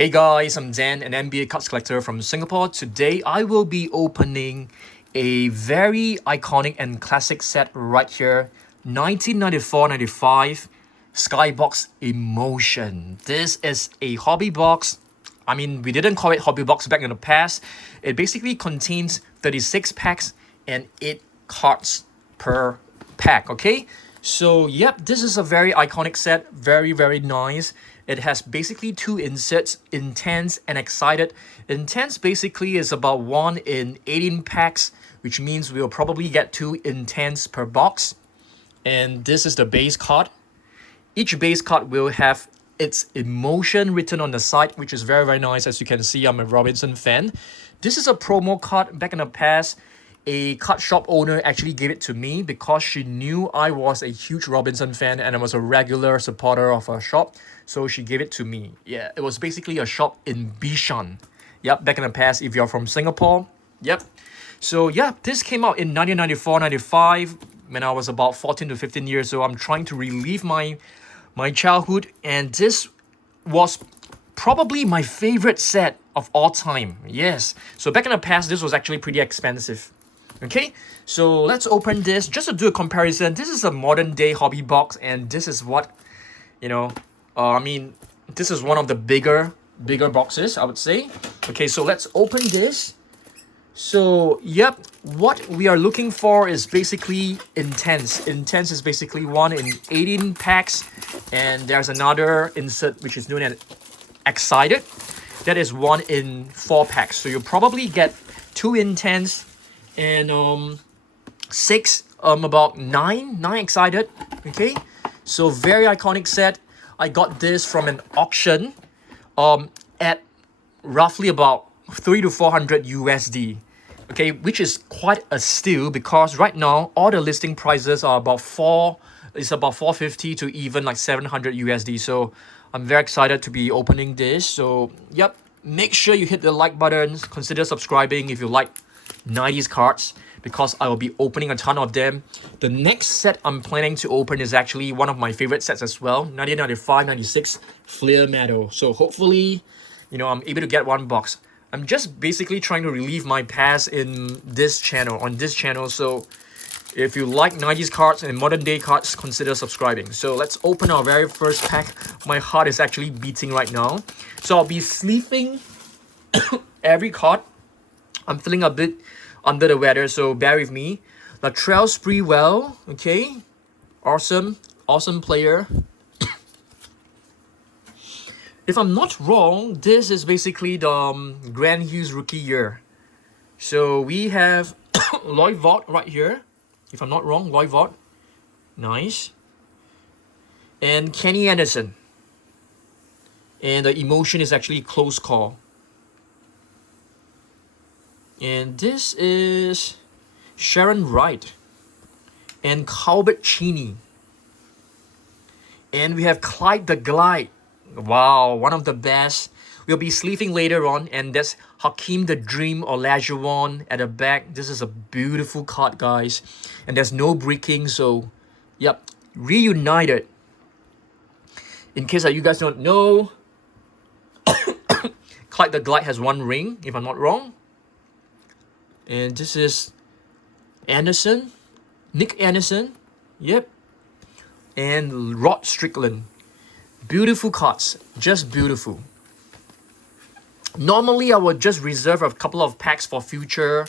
Hey guys, I'm Dan, an NBA cards collector from Singapore. Today I will be opening a very iconic and classic set right here, 1994-95 Skybox E-Motion. This is a hobby box. I mean, we didn't call it hobby box back in the past. It basically contains 36 packs and 8 cards per pack, okay? So, yep, this is a very iconic set, very, very nice. It has basically 2 inserts, Intense and Excited. Intense basically is about 1 in 18 packs, which means we'll probably get 2 Intense per box. And this is the base card. Each base card will have its emotion written on the side, which is very, very nice. As you can see, I'm a Robinson fan. This is a promo card. Back in the past, a card shop owner actually gave it to me because she knew I was a huge Robinson fan and I was a regular supporter of her shop. So she gave it to me. Yeah, it was basically a shop in Bishan. Yep, back in the past, if you're from Singapore. Yep. So yeah, this came out in 1994-95 when I was about 14 to 15 years old. I'm trying to relive my childhood, and this was probably my favorite set of all time. Yes. So back in the past, this was actually pretty expensive. Okay, so let's open this just to do a comparison. This is a modern day hobby box, and this is what, this is one of the bigger boxes, I would say. Okay, so let's open this. So, yep, what we are looking for is basically Intense. Intense is basically 1 in 18 packs, and there's another insert which is known as Excited. That is 1 in 4 packs. So you'll probably get 2 Intense and 6 about 9 Excited. Okay, so very iconic set. I got this from an auction at roughly about 300 to 400 USD. Okay, which is quite a steal because right now all the listing prices are about 450 to even like 700 USD. So I'm very excited to be opening this. So yep, make sure you hit the like button, consider subscribing if you like 90s cards, because I will be opening a ton of them. The next set I'm planning to open is actually one of my favorite sets as well, 1995-96 Flair Metal. So hopefully, I'm able to get 1 box. I'm just basically trying to relive my past in this channel, on this channel. So if you like 90s cards and modern day cards, consider subscribing. So let's open our very first pack. My heart is actually beating right now. So I'll be sleeving every card. I'm feeling a bit under the weather, so bear with me. Latrell Sprewell, okay. Awesome player. If I'm not wrong, this is basically the Grant Hughes rookie year. So we have Lloyd Vaught right here. If I'm not wrong, Lloyd Vaught. Nice. And Kenny Anderson. And the emotion is actually close call. And this is Sharon Wright. And Calbert Cheney. And we have Clyde the Glide. Wow, one of the best. We'll be sleeving later on, and that's Hakeem the Dream Olajuwon at the back. This is a beautiful card, guys. And there's no breaking, so yep, reunited. In case that you guys don't know, Clyde the Glide has 1 ring, if I'm not wrong. And this is Anderson, Nick Anderson, yep. And Rod Strickland. Beautiful cards, just beautiful. Normally, I would just reserve a couple of packs for future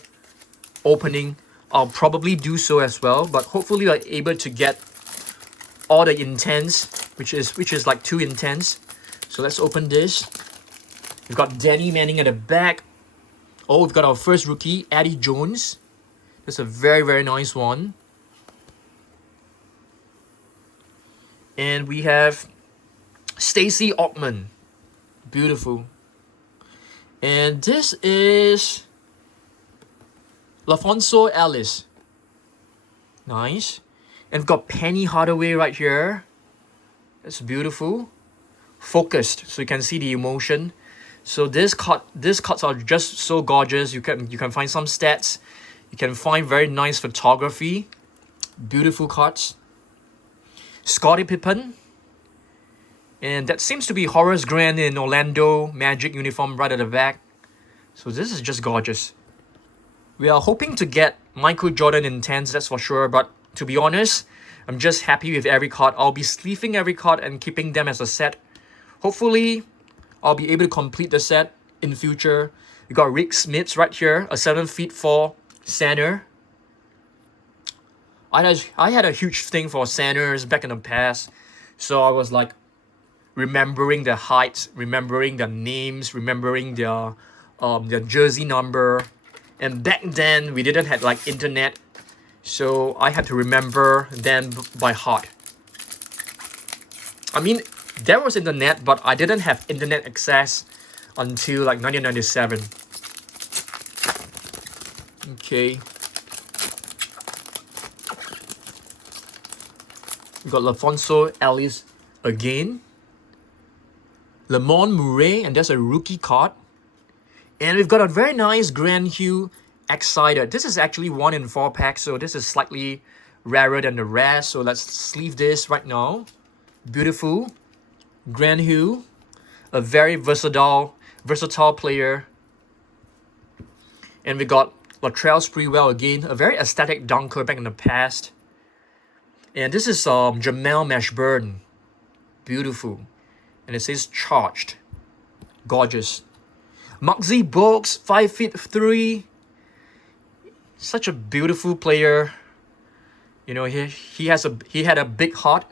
opening. I'll probably do so as well, but hopefully I'm able to get all the Intense, which is like 2 Intense. So let's open this. We've got Danny Manning at the back. Oh, we've got our first rookie, Eddie Jones. That's a very, very nice one. And we have Stacey Ockman. Beautiful. And this is LaFonso Ellis. Nice. And we've got Penny Hardaway right here. That's beautiful. Focused, so you can see the emotion. So these cards are just so gorgeous. You can find some stats. You can find very nice photography. Beautiful cards. Scottie Pippen. And that seems to be Horace Grant in Orlando Magic uniform right at the back. So this is just gorgeous. We are hoping to get Michael Jordan intense, that's for sure. But to be honest, I'm just happy with every card. I'll be sleeving every card and keeping them as a set. Hopefully, I'll be able to complete the set in future. We got Rick Smiths right here, a 7'4" center. I had a huge thing for centers back in the past. So I was like remembering their heights, remembering their names, remembering their jersey number. And back then we didn't have like internet, so I had to remember them by heart. I mean, there was internet, but I didn't have internet access until like 1997. Okay. We got LaFonso Ellis again. Lamont Murray, and that's a rookie card. And we've got a very nice Grand Hue Excited. This is actually 1 in 4 packs, so this is slightly rarer than the rest. So let's sleeve this right now. Beautiful Grand Hue, a very versatile player. And we got Latrell Sprewell again, a very aesthetic dunker back in the past. And this is Jamel Mashburn. Beautiful. And it says charged. Gorgeous. Muggsy Bogues, 5'3". Such a beautiful player. You know, he had a big heart.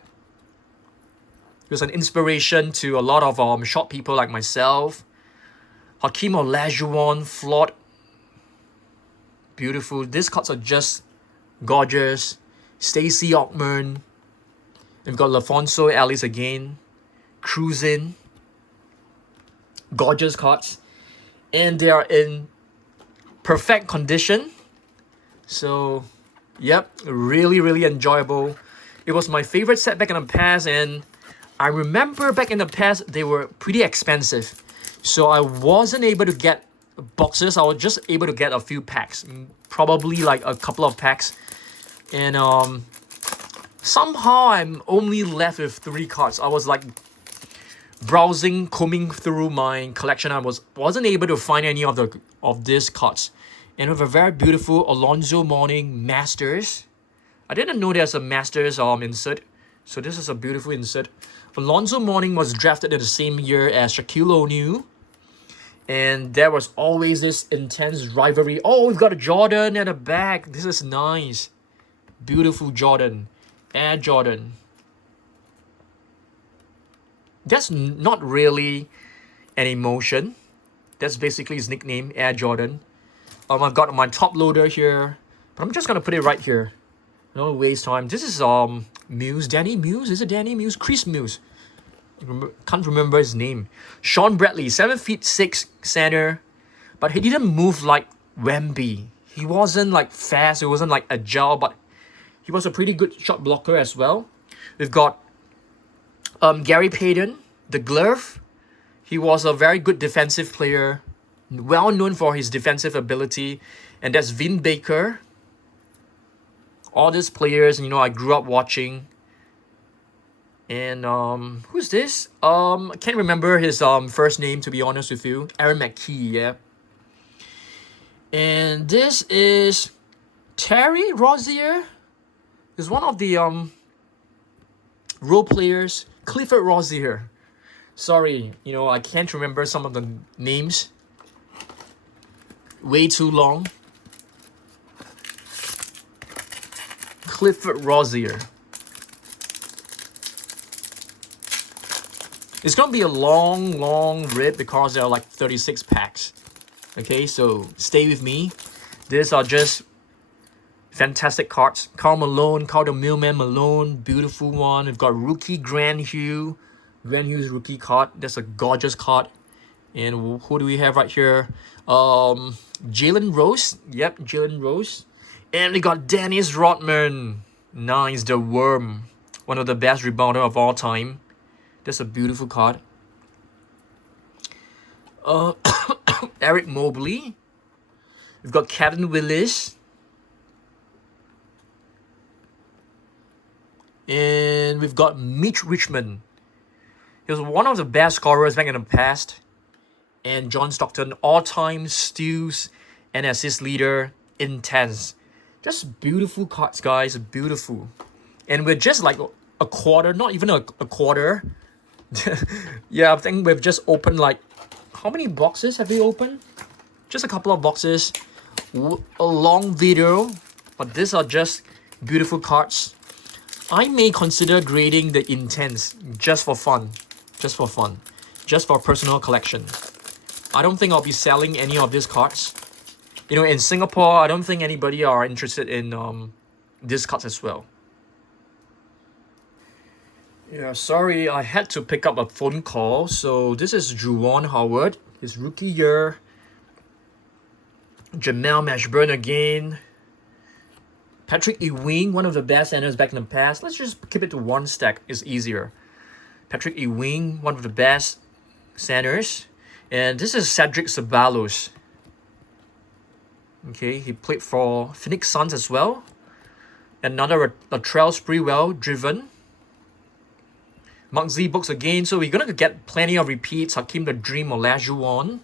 He was an inspiration to a lot of short people like myself. Hakeem Olajuwon, flawed. Beautiful. These cards are just gorgeous. Stacey Ockman. We've got LaFonso Ellis again. Cruising. Gorgeous cards. And they are in perfect condition. So, yep, really enjoyable. It was my favorite set back in the past, and I remember back in the past they were pretty expensive. So I wasn't able to get boxes. I was just able to get a few packs, probably like a couple of packs. And somehow I'm only left with 3 cards. I was like browsing, combing through my collection. I wasn't able to find any of these cards. And with a very beautiful Alonzo Mourning Masters. I didn't know there's a Masters insert. So this is a beautiful insert. Alonzo Mourning was drafted in the same year as Shaquille O'Neal. And there was always this intense rivalry. Oh, we've got a Jordan at the back. This is nice. Beautiful Jordan. Air Jordan. That's not really an emotion. That's basically his nickname, Air Jordan. I've got my top loader here, but I'm just gonna put it right here. Don't waste time. This is Muse, Danny Muse. Is it Danny Muse? Chris Muse. Can't remember his name. Sean Bradley, 7'6" center, but he didn't move like Wemby. He wasn't like fast. He wasn't like agile, but he was a pretty good shot blocker as well. We've got Gary Payton, the glove. He was a very good defensive player, well known for his defensive ability, and that's Vin Baker. All these players, you know, I grew up watching. And who's this? I can't remember his first name, to be honest with you. Aaron McKee, yeah. And this is Terry Rozier. He's one of the role players. Clifford Rozier. Sorry, you know, I can't remember some of the names. Way too long. Clifford Rozier. It's gonna be a long rip because there are like 36 packs. Okay, so stay with me. These are just fantastic cards. Karl Malone, Karl the Millman Malone, beautiful one. We've got rookie Grand Hue. Grand Hue's rookie card. That's a gorgeous card. And who do we have right here? Jalen Rose. Yep, Jalen Rose. And we got Dennis Rodman. Nice, the Worm. One of the best rebounder of all time. That's a beautiful card. Eric Mobley. We've got Kevin Willis. And we've got Mitch Richmond. He was one of the best scorers back in the past. And John Stockton, all-time steals and assist leader, intense. Just beautiful cards, guys, beautiful. And we're just like a quarter, not even a quarter. Yeah, I think we've just opened like, how many boxes have we opened? Just a couple of boxes. A long video, but these are just beautiful cards. I may consider grading the intense just for fun. Just for fun. Just for personal collection. I don't think I'll be selling any of these cards. You know, in Singapore, I don't think anybody are interested in these cards as well. Yeah, sorry, I had to pick up a phone call. So this is Juwan Howard, his rookie year. Jamel Mashburn again. Patrick Ewing, one of the best centers back in the past. Let's just keep it to one stack. It's easier. Patrick Ewing, one of the best centers. And this is Cedric Ceballos. Okay, he played for Phoenix Suns as well. Another Latrell Sprewell driven. Mark Z books again. So we're going to get plenty of repeats. Hakeem the Dream Olajuwon.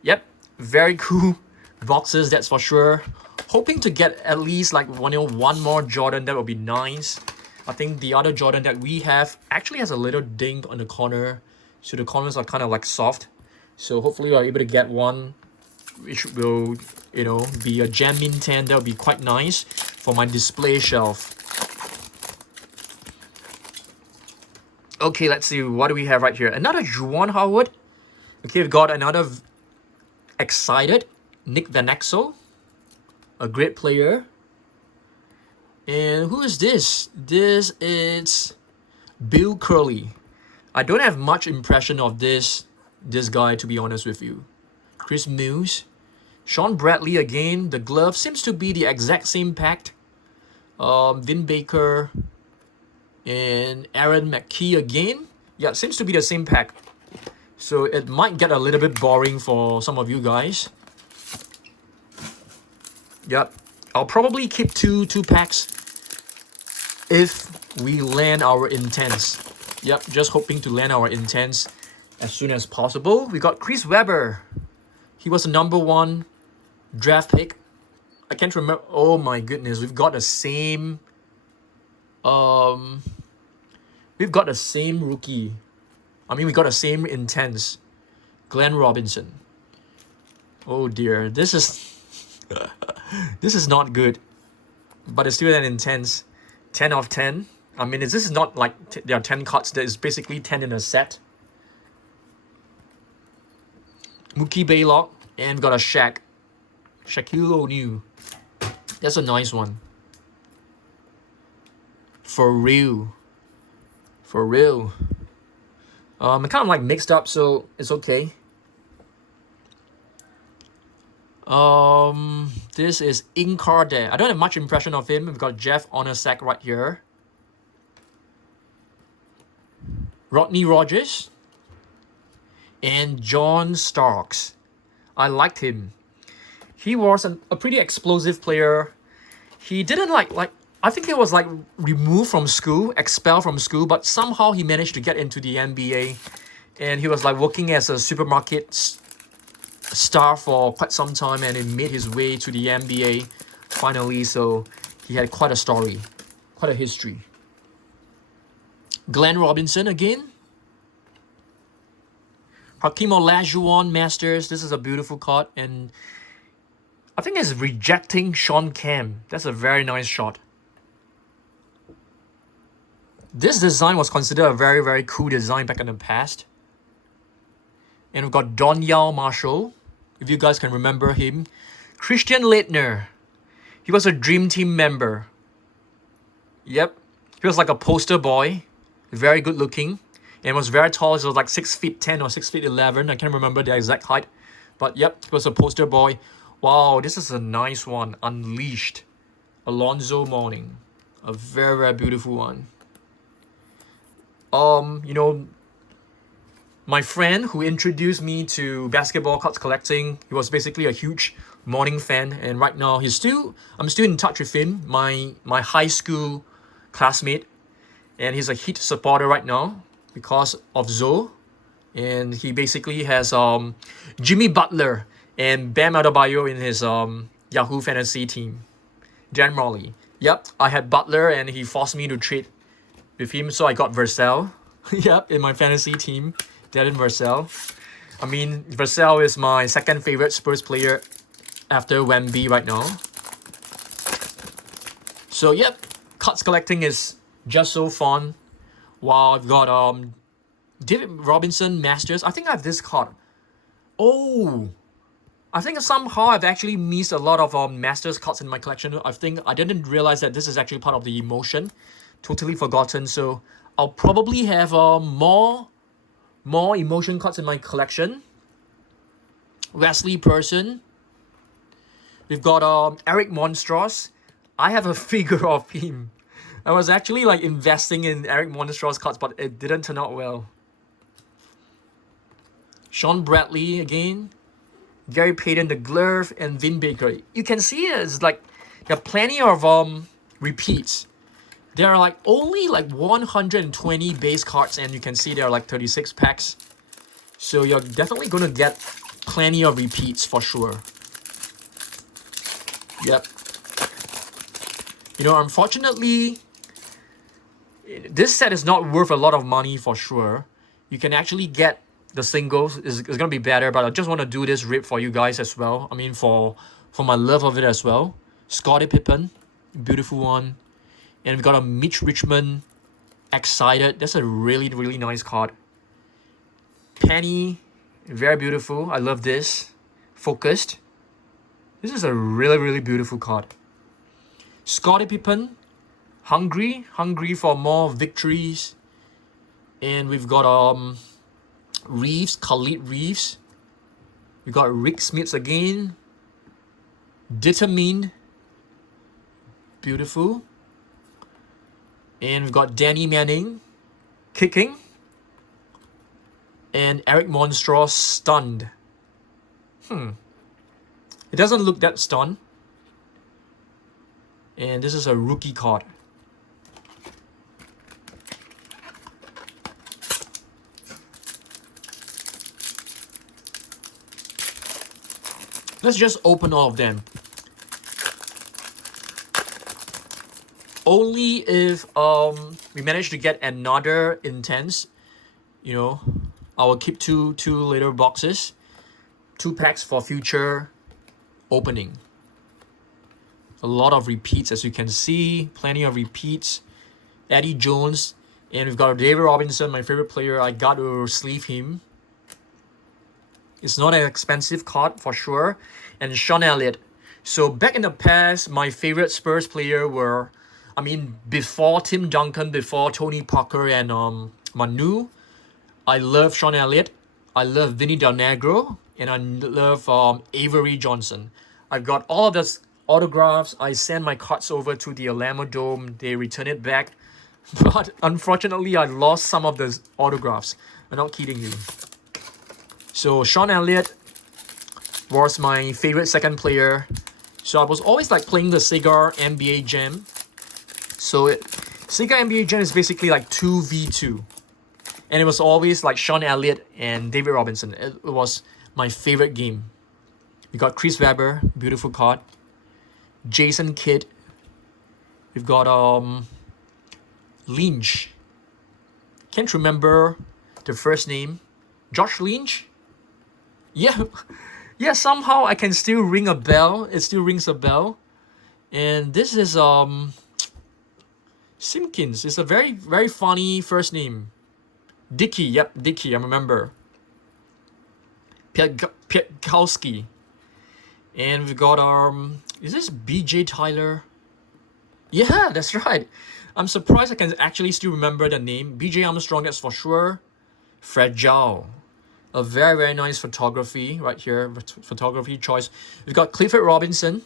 Yep, very cool boxes, that's for sure. Hoping to get at least like one more Jordan. That would be nice. I think the other Jordan that we have actually has a little ding on the corner. So the corners are kind of like soft. So hopefully we're able to get one which will, you know, be a Jam Min 10. That would be quite nice for my display shelf. Okay, let's see. What do we have right here? Another Juwan Howard. Okay, we've got another excited Nick Van Exel. A great player. And who is this? This is Bill Curley. I don't have much impression of this guy, to be honest with you. Chris Mills. Sean Bradley again. The glove seems to be the exact same pack. Vin Baker. And Aaron McKee again. Yeah, it seems to be the same pack. So it might get a little bit boring for some of you guys. Yep. I'll probably keep two packs if we land our intense. Yep, just hoping to land our intense as soon as possible. We got Chris Webber. He was the #1 draft pick. I can't remember. Oh my goodness, we've got the same rookie. I mean, we got the same intense. Glenn Robinson. Oh dear, this is this is not good. But it's still an intense 10 of 10. I mean, this is not like there are 10 cards. There is basically 10 in a set. Mookie Baylock. And we got a Shaquille O'Neal. That's a nice one. For real. For real. I'm kind of like mixed up, so it's okay. This is Incarde. I don't have much impression of him. We've got Jeff Hornacek right here. Rodney Rogers. And John Starks. I liked him. He was a pretty explosive player. He didn't like I think he was like removed from school, expelled from school, but somehow he managed to get into the NBA. And he was like working as a supermarket star for quite some time, and he made his way to the NBA finally. So he had quite a story, quite a history. Glenn Robinson again. Hakeem Olajuwon Masters. This is a beautiful card, and I think it's rejecting Shawn Kemp. That's a very nice shot. This design was considered a very, very cool design back in the past. And we've got Donyell Marshall, if you guys can remember him. Christian Laettner. He was a Dream Team member. Yep. He was like a poster boy. Very good looking. And was very tall. He was like 6'10" or 6'11". I can't remember the exact height. But yep, he was a poster boy. Wow, this is a nice one. Unleashed. Alonzo Mourning. A very, very beautiful one. You know, my friend who introduced me to basketball cards collecting, he was basically a huge Mourning fan, and right now I'm still in touch with him, my high school classmate, and he's a Heat supporter right now. because of Zoe. And he basically has Jimmy Butler and Bam Adebayo in his Yahoo Fantasy team. Dan Morley. Yep, I had Butler and he forced me to trade with him, so I got Vassell. Yep, in my fantasy team, Darren Vassell. I mean, Vassell is my second favorite Spurs player after Wemby right now. So yep, cards collecting is just so fun. Wow, I've got David Robinson Masters. I think I have this card. Oh, I think somehow I've actually missed a lot of Masters cards in my collection. I think I didn't realize that this is actually part of the emotion. Totally forgotten. So I'll probably have more emotion cards in my collection. Wesley Person. We've got Eric Monstros. I have a figure of him. I was actually like investing in Eric Monstros cards, but it didn't turn out well. Sean Bradley again. Gary Payton, the Glove, and Vin Baker. You can see it's like there are plenty of repeats. There are like only like 120 base cards, and you can see there are like 36 packs. So you're definitely gonna get plenty of repeats for sure. Yep. You know, unfortunately, this set is not worth a lot of money for sure. You can actually get the singles is gonna be better, but I just want to do this rip for you guys as well. I mean, for my love of it as well. Scottie Pippen, beautiful one, and we got a Mitch Richmond, Excited. That's a really nice card. Penny, very beautiful. I love this. Focused. This is a really beautiful card. Scottie Pippen, hungry for more victories, and we've got Reeves, Khalid Reeves. We got Rick Smiths again. Determined. Beautiful. And we've got Danny Manning. Kicking. And Eric Monstros, Stunned. It doesn't look that stunned. And this is a rookie card. Let's just open all of them. Only if we manage to get another intense, you know, I will keep two later boxes, 2 packs for future opening. A lot of repeats, as you can see, plenty of repeats. Eddie Jones, and we've got David Robinson, my favorite player. I got to sleeve him. It's not an expensive card for sure. And Sean Elliott. So back in the past, my favorite Spurs player were, I mean, before Tim Duncan, before Tony Parker and Manu, I love Sean Elliott. I love Vinny Del Negro, and I love Avery Johnson. I've got all of those autographs. I send my cards over to the Alamo Dome. They return it back. But unfortunately, I lost some of the autographs. I'm not kidding you. So Sean Elliott was my favorite second player. So I was always like playing the Sega NBA Jam. So Sega NBA Jam is basically like 2v2. And it was always like Sean Elliott and David Robinson. It was my favorite game. We got Chris Webber, beautiful card. Jason Kidd. We've got Lynch. Can't remember the first name. Josh Lynch? Yeah, somehow I can still ring a bell. It still rings a bell. And this is Simpkins. It's a very funny first name. Dickey, yep, Dickey, I remember. Pietkowski. And we've got is this BJ Tyler? Yeah, that's right. I'm surprised I can actually still remember the name. BJ Armstrong, that's for sure. Fragile. A very nice photography right here. Photography choice. We've got Clifford Robinson.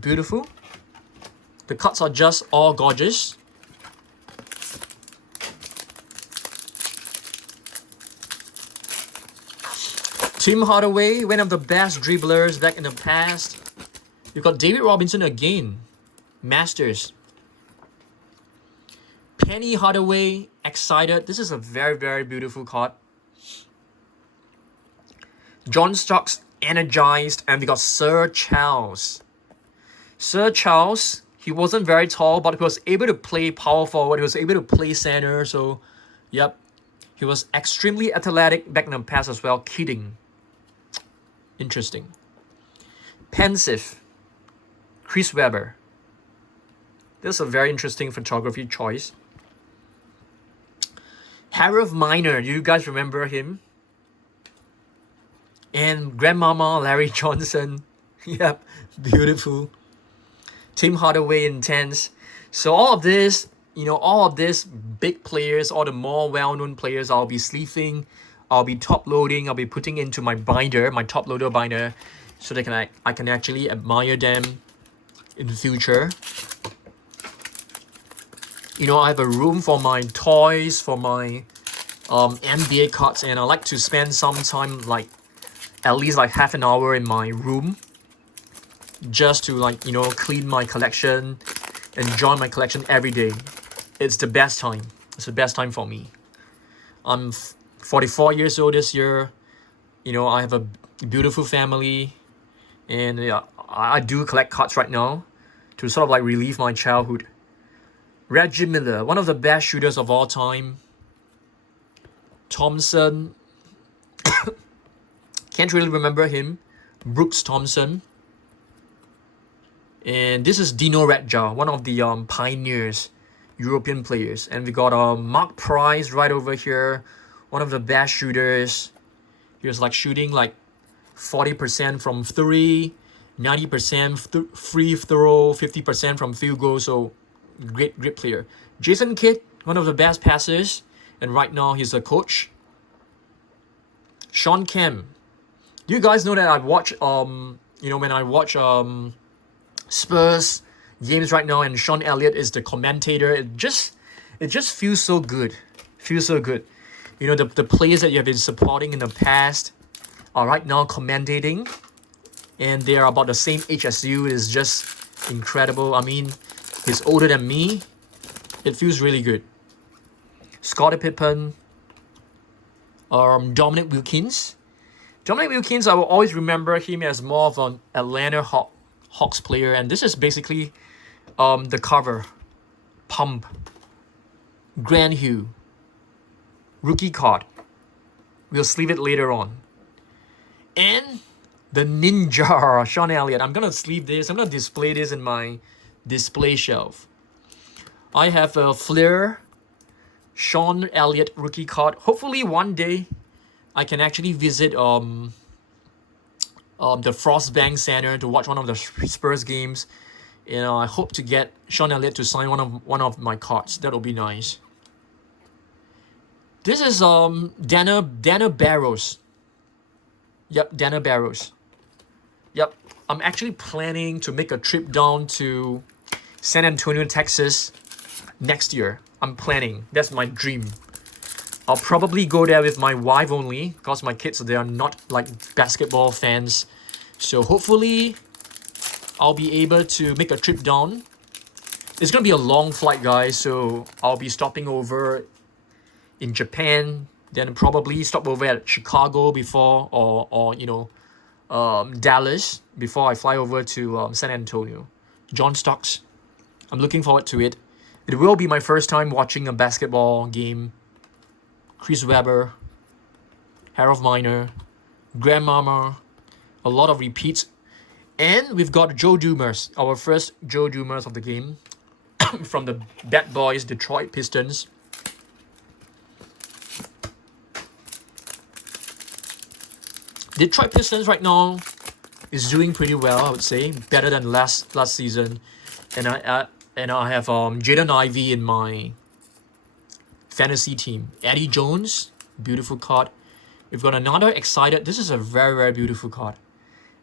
Beautiful. The cuts are just all gorgeous. Tim Hardaway, one of the best dribblers back in the past. We've got David Robinson again. Masters. Penny Hardaway excited. This is a very, very beautiful card. John Stockton energized, and we got Sir Charles. Sir Charles, he wasn't very tall, but he was able to play power forward. He was able to play center. So, yep, he was extremely athletic back in the past as well. Kidding. Interesting. Pensive. Chris Webber. This is a very interesting photography choice. Harold Miner, you guys remember him? And Grandmama Larry Johnson. Yep, beautiful. Tim Hardaway Intense. So all of this, all of these big players, all the more well-known players, I'll be sleeving, I'll be top loading, I'll be putting into my binder, my top loader binder, so that I can actually admire them in the future. I have a room for my toys, for my NBA cards, and I like to spend some time, like at least like half an hour in my room, just to clean my collection, enjoy my collection every day. It's the best time. It's the best time for me. I'm 44 years old this year. I have a beautiful family, and I do collect cards right now to sort of like relieve my childhood. Reggie Miller, one of the best shooters of all time. Thompson, can't really remember him. Brooks Thompson. And this is Dino Radja, one of the pioneers, European players. And we got Mark Price right over here, one of the best shooters. He was like shooting like 40% from 3, 90% free throw, 50% from field goal. So great player. Jason Kidd, one of the best passers, and right now he's a coach. Shawn Kemp. You guys know that I watch when I watch Spurs games right now, and Sean Elliott is the commentator. It just feels so good. Feels so good. The players that you have been supporting in the past are right now commentating, and they are about the same age as you. It is just incredible. I mean, he's older than me. It feels really good. Scottie Pippen. Dominic Wilkins. Dominic Wilkins, I will always remember him as more of an Atlanta Hawks player, and this is basically the cover. Pump. Grand Hugh. Rookie card. We'll sleeve it later on. And the Ninja, Sean Elliott. I'm gonna sleeve this. I'm gonna display this in my display shelf. I have a Flair Sean Elliott rookie card. Hopefully one day I can actually visit the Frostbank Center to watch one of the Spurs games. I hope to get Sean Elliott to sign one of my cards. That'll be nice. This is Dana Barros. Yep, Dana Barros. Yep, I'm actually planning to make a trip down to San Antonio, Texas next year. I'm planning. That's my dream. I'll probably go there with my wife only, because my kids, they are not like basketball fans. So hopefully I'll be able to make a trip down. It's gonna be a long flight, guys, so I'll be stopping over in Japan, then probably stop over at Chicago before, or Dallas before I fly over to San Antonio. John Stocks. I'm looking forward to it. It will be my first time watching a basketball game. Chris Webber, Harold Miner, Grandmama, a lot of repeats. And we've got Joe Dumars, our first Joe Dumars of the game from the Bad Boys Detroit Pistons. Detroit Pistons right now is doing pretty well, I would say, better than last season. And I have Jaden Ivey in my fantasy team. Eddie Jones, beautiful card. We've got another excited. This is a very, very beautiful card.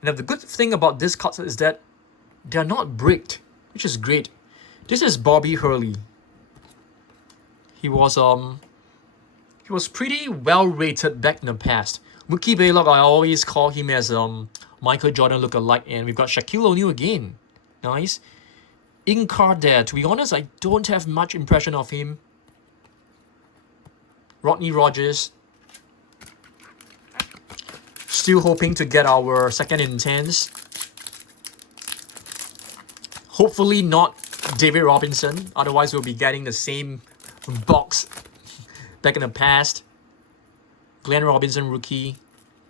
And the good thing about this card is that they're not bricked, which is great. This is Bobby Hurley. He was pretty well rated back in the past. Mookie Blaylock, I always call him as Michael Jordan look-alike, and we've got Shaquille O'Neal again. Nice. In card there. To be honest, I don't have much impression of him. Rodney Rogers. Still hoping to get our second intense. Hopefully not David Robinson. Otherwise, we'll be getting the same box back in the past. Glenn Robinson rookie.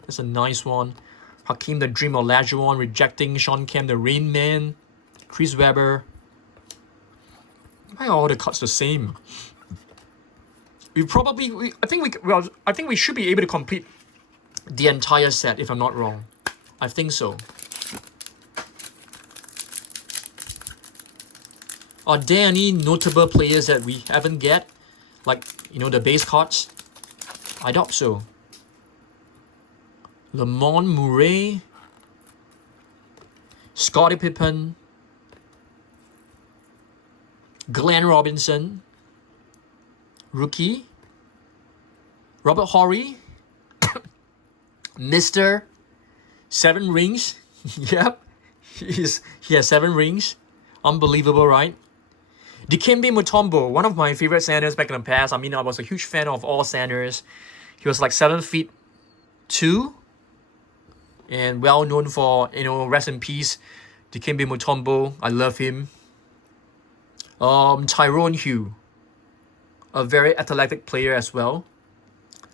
That's a nice one. Hakeem the Dream Olajuwon rejecting Shawn Kemp the Rain Man. Chris Webber. Why are all the cards the same? I think we should be able to complete the entire set if I'm not wrong. I think so. Are there any notable players that we haven't get? Like, you know, the base cards? I doubt so. Lamont Murray. Scottie Pippen. Glenn Robinson. Rookie. Robert Horry. Mr. 7 rings. Yep. He has 7 rings. Unbelievable, right? Dikembe Mutombo, one of my favorite centers back in the past. I mean, I was a huge fan of all centers. He was like 7'2", and well known for, you know, rest in peace, Dikembe Mutombo. I love him. Tyrone Hugh, a very athletic player as well.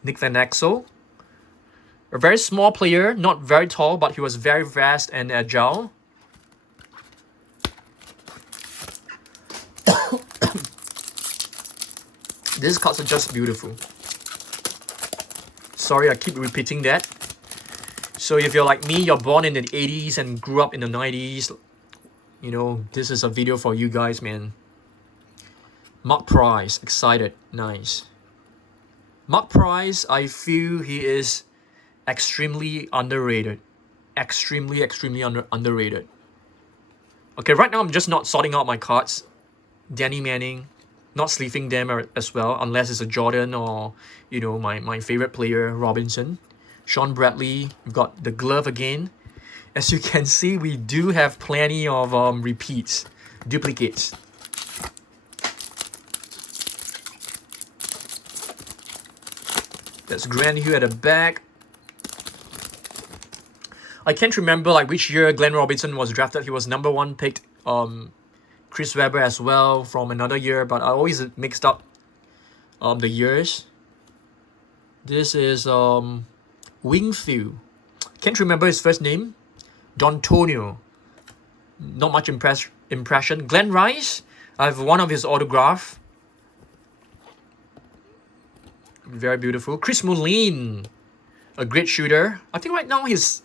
Nick Van Exel, a very small player, not very tall, but he was very fast and agile. These cards are just beautiful. Sorry, I keep repeating that. So if you're like me, you're born in the 80s and grew up in the 90s, you know, this is a video for you guys, man. Mark Price, excited, nice. Mark Price, I feel he is extremely underrated. Extremely underrated. Okay, right now I'm just not sorting out my cards. Danny Manning, not sleeving them as well, unless it's a Jordan or, you know, my favorite player, Robinson. Sean Bradley, we've got the glove again. As you can see, we do have plenty of repeats, duplicates. That's Grant Hugh at the back. I can't remember like which year Glenn Robinson was drafted. He was number 1 picked. Chris Webber as well from another year, but I always mixed up the years. This is Wingfield. Can't remember his first name. D'Antonio. Not much impression. Glenn Rice. I have one of his autograph. Very beautiful. Chris Mullin, a great shooter. I think right now he's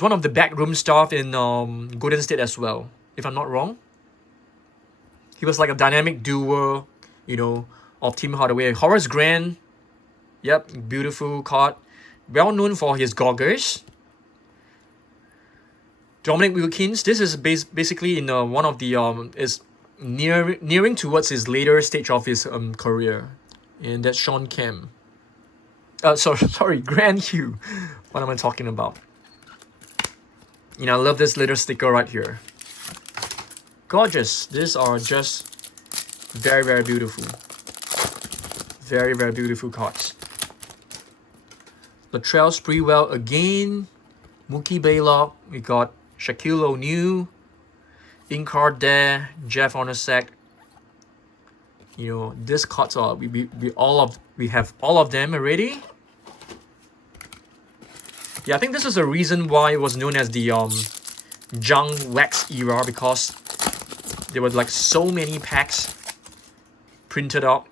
one of the backroom staff in Golden State as well, if I'm not wrong. He was like a dynamic duo, you know, of Tim Hardaway. Horace Grant, yep, beautiful card. Well known for his goggles. Dominic Wilkins, this is basically in one of the is nearing towards his later stage of his career, and that's Shawn Kemp. Sorry, Grant Hugh. What am I talking about? You know, I love this little sticker right here. Gorgeous. These are just very, very beautiful. Very, very beautiful cards. Latrell Sprewell again. Mookie Baylock. We got Shaquille O'Neal. In card there. Jeff Hornacek. You know, these cards are we have all of them already. Yeah, I think this is the reason why it was known as the junk wax era, because there were like so many packs printed out.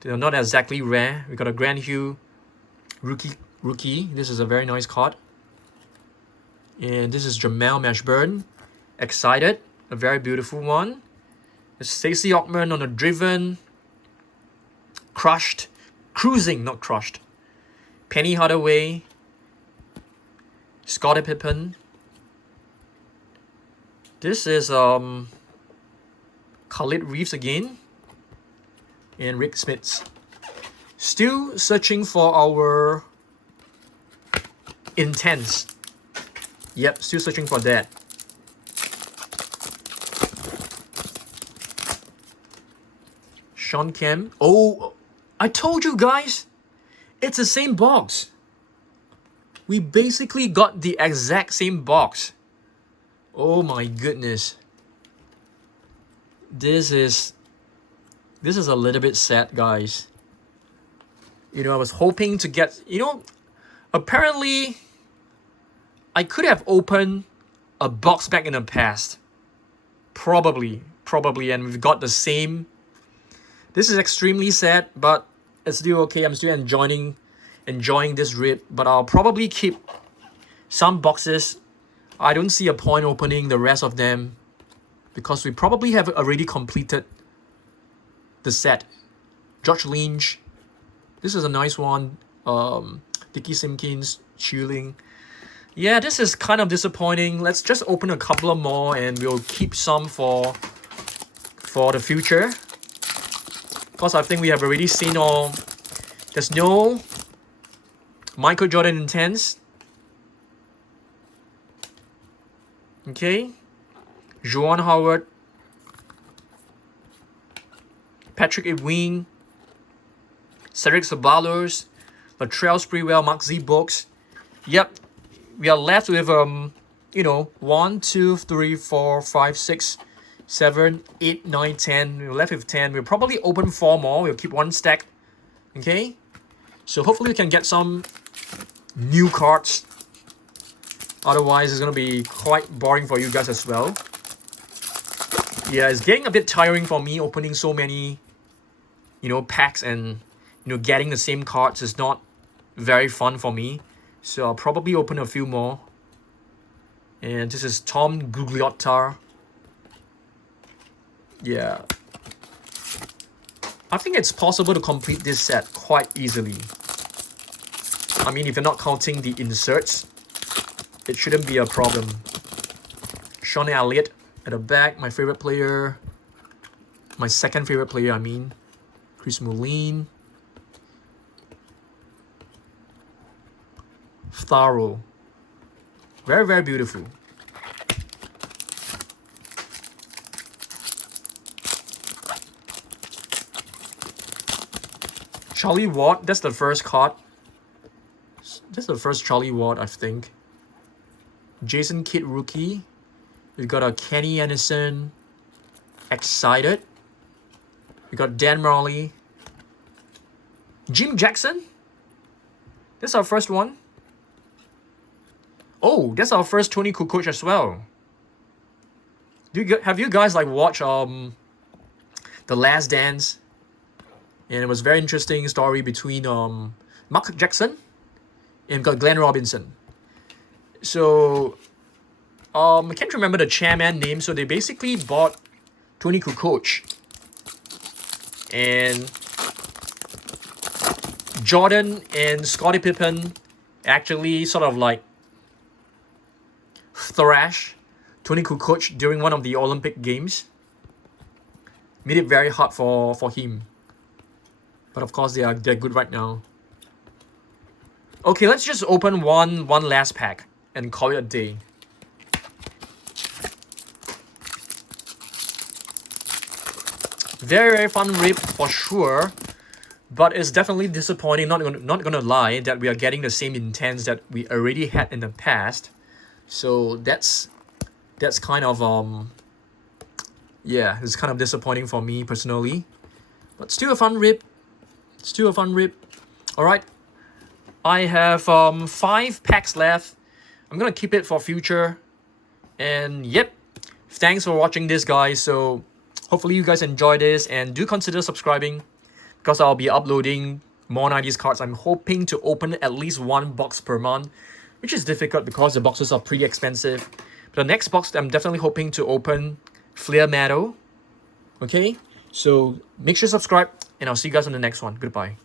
They're not exactly rare. We got a Grant Hugh rookie. This is a very nice card. And this is Jamal Mashburn. Excited. A very beautiful one. It's Stacey Ockman on a driven. Crushed. Cruising, not crushed. Penny Hardaway. Scottie Pippen. This is Khalid Reeves again. And Rick Smits. Still searching for our intense. Yep, still searching for that. Shawn Kemp. Oh, I told you guys, it's the same box. We basically got the exact same box. Oh my goodness. This is a little bit sad, guys. You know, I was hoping to get, you know, apparently I could have opened a box back in the past. Probably, and we've got the same. This is extremely sad, but it's still okay. I'm still enjoying this rip, but I'll probably keep some boxes. I don't see a point opening the rest of them because we probably have already completed the set. George Lynch. This is a nice one. Dickie Simpkins, Chilling. Yeah, this is kind of disappointing. Let's just open a couple of more and we'll keep some for the future. Because I think we have already seen all. There's no Michael Jordan Intense. Okay. Juwan Howard. Patrick Ewing. Cedric Ceballos. Latrell Sprewell, Mark Z books. Yep. We are left with 1, 2, 3, 4, 5, 6, 7, 8, 9, 10. We're left with 10. We'll probably open 4 more. We'll keep 1 stack. Okay? So hopefully we can get some new cards. Otherwise, it's gonna be quite boring for you guys as well. Yeah, it's getting a bit tiring for me opening so many, packs and getting the same cards is not very fun for me. So I'll probably open a few more. And this is Tom Gugliotta. Yeah. I think it's possible to complete this set quite easily. I mean, if you're not counting the inserts, it shouldn't be a problem. Sean Elliott at the back, my favorite player. My second favorite player, I mean. Chris Mullin. Thorough. Very, very beautiful. Charlie Ward, that's the first card. That's the first Charlie Ward, I think. Jason Kidd rookie. We've got a Kenny Anderson. Excited. We got Dan Marley. Jim Jackson. That's our first one. Oh, that's our first Tony Kukoc as well. Have you guys watched The Last Dance? And it was a very interesting story between Mark Jackson and got Glenn Robinson. So I can't remember the chairman name. So they basically bought Tony Kukoc and Jordan and Scottie Pippen actually sort of thrash Tony Kukoc during one of the Olympic Games. Made it very hard for him. But of course they're good right now. Okay, let's just open one last pack and call it a day. Very, very fun rip for sure. But it's definitely disappointing, not gonna lie, that we are getting the same intents that we already had in the past. So that's kind of yeah, it's kind of disappointing for me personally. But still a fun rip. Alright. I have 5 packs left. I'm gonna keep it for future. And yep. Thanks for watching this, guys. So hopefully you guys enjoy this and do consider subscribing because I'll be uploading more 90s cards. I'm hoping to open at least 1 box per month, which is difficult because the boxes are pretty expensive. But the next box I'm definitely hoping to open Flair Meadow. Okay, so make sure to subscribe and I'll see you guys on the next one. Goodbye.